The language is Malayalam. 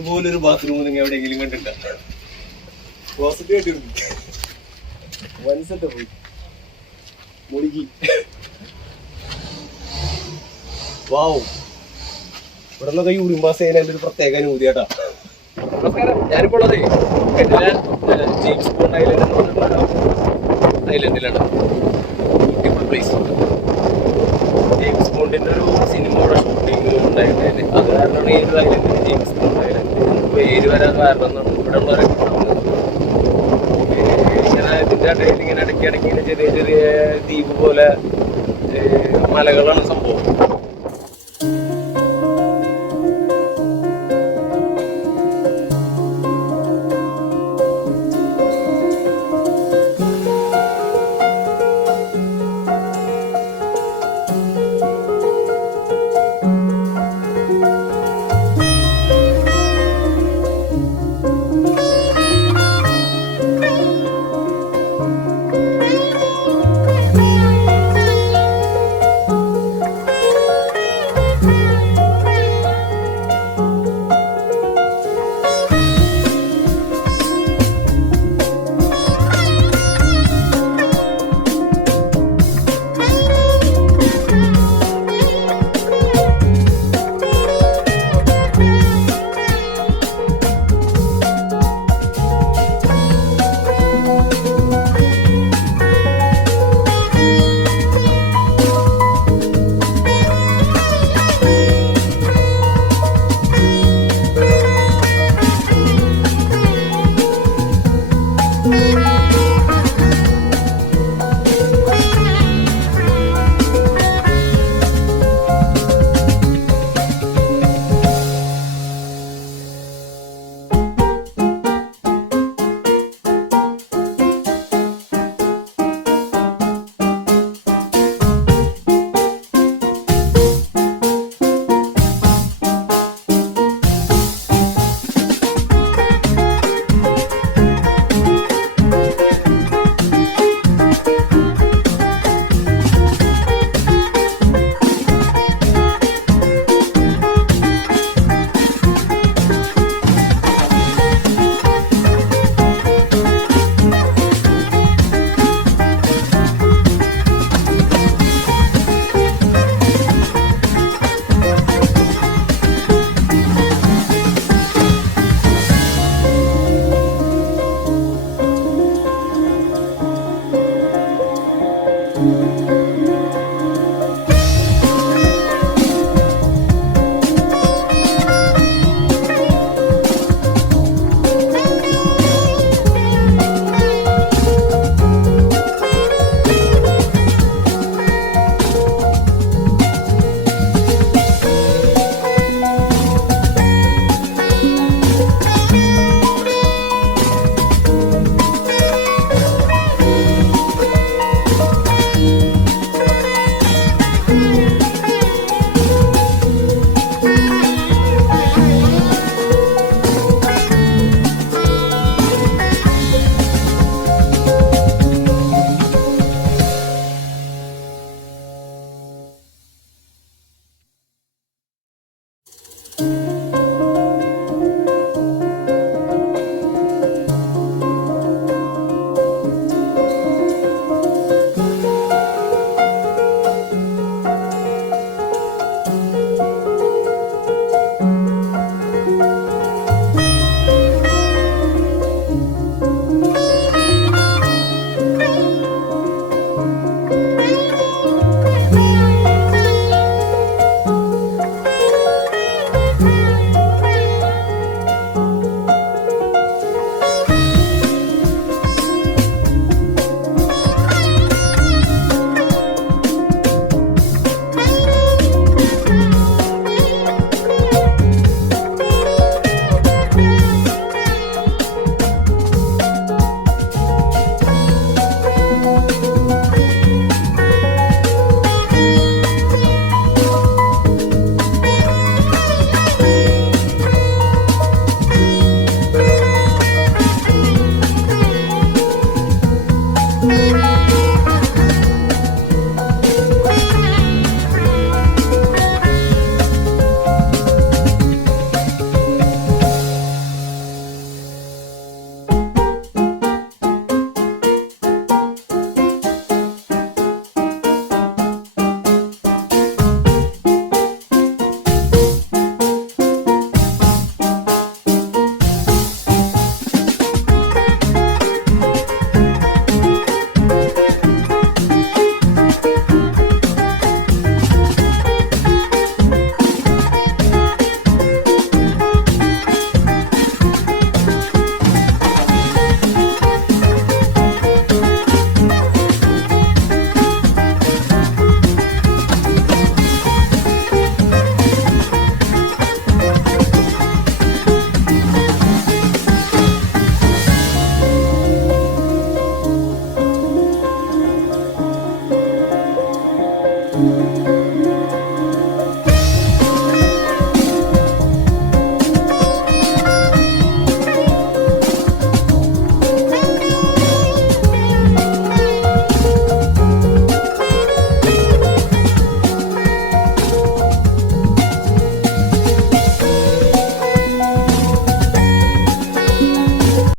ഇതുപോലൊരു ബാത്റൂം നിങ്ങൾ എവിടെയെങ്കിലും കണ്ടിട്ടുണ്ടോ? ക്ലോസറ്റ് കെട്ടിയിട്ടുണ്ട്. വൻ സെറ്റപ്പ് മുഴുകി. വാവ് ഇവിടെ നിന്നൊക്കെ യൂറിൻ പാസ് ചെയ്യുന്നതിന്റെ ഒരു പ്രത്യേക അനുഭൂതി കേട്ടാ. നമസ്കാരം. ഞാനിപ്പോൾ ഉള്ളത് ജെയിംസ് ബോണ്ട് ഐലൻഡ് എന്ന് പറഞ്ഞിട്ടുള്ള ഐലൻഡിലാണ്. ബ്യൂട്ടിഫുൾ പ്ലേസ് ജെയിംസ് ബോണ്ടിന്റെ ഒരു സിനിമയുടെ ഷൂട്ടിംഗ് ഉണ്ടായിരുന്നതിന്. അത് കാരണമാണ് ഈ ഒരു ഐലൻഡിന് ജെയിംസ് വരാൻ കാരണം ഇവിടെ ഇങ്ങനെ ഇടയിൽ ഇങ്ങനെ ഇടയ്ക്ക് ഇടയ്ക്ക് ചെറിയ ചെറിയ ദ്വീപ് പോലെ മലകളാണ് സംഭവം.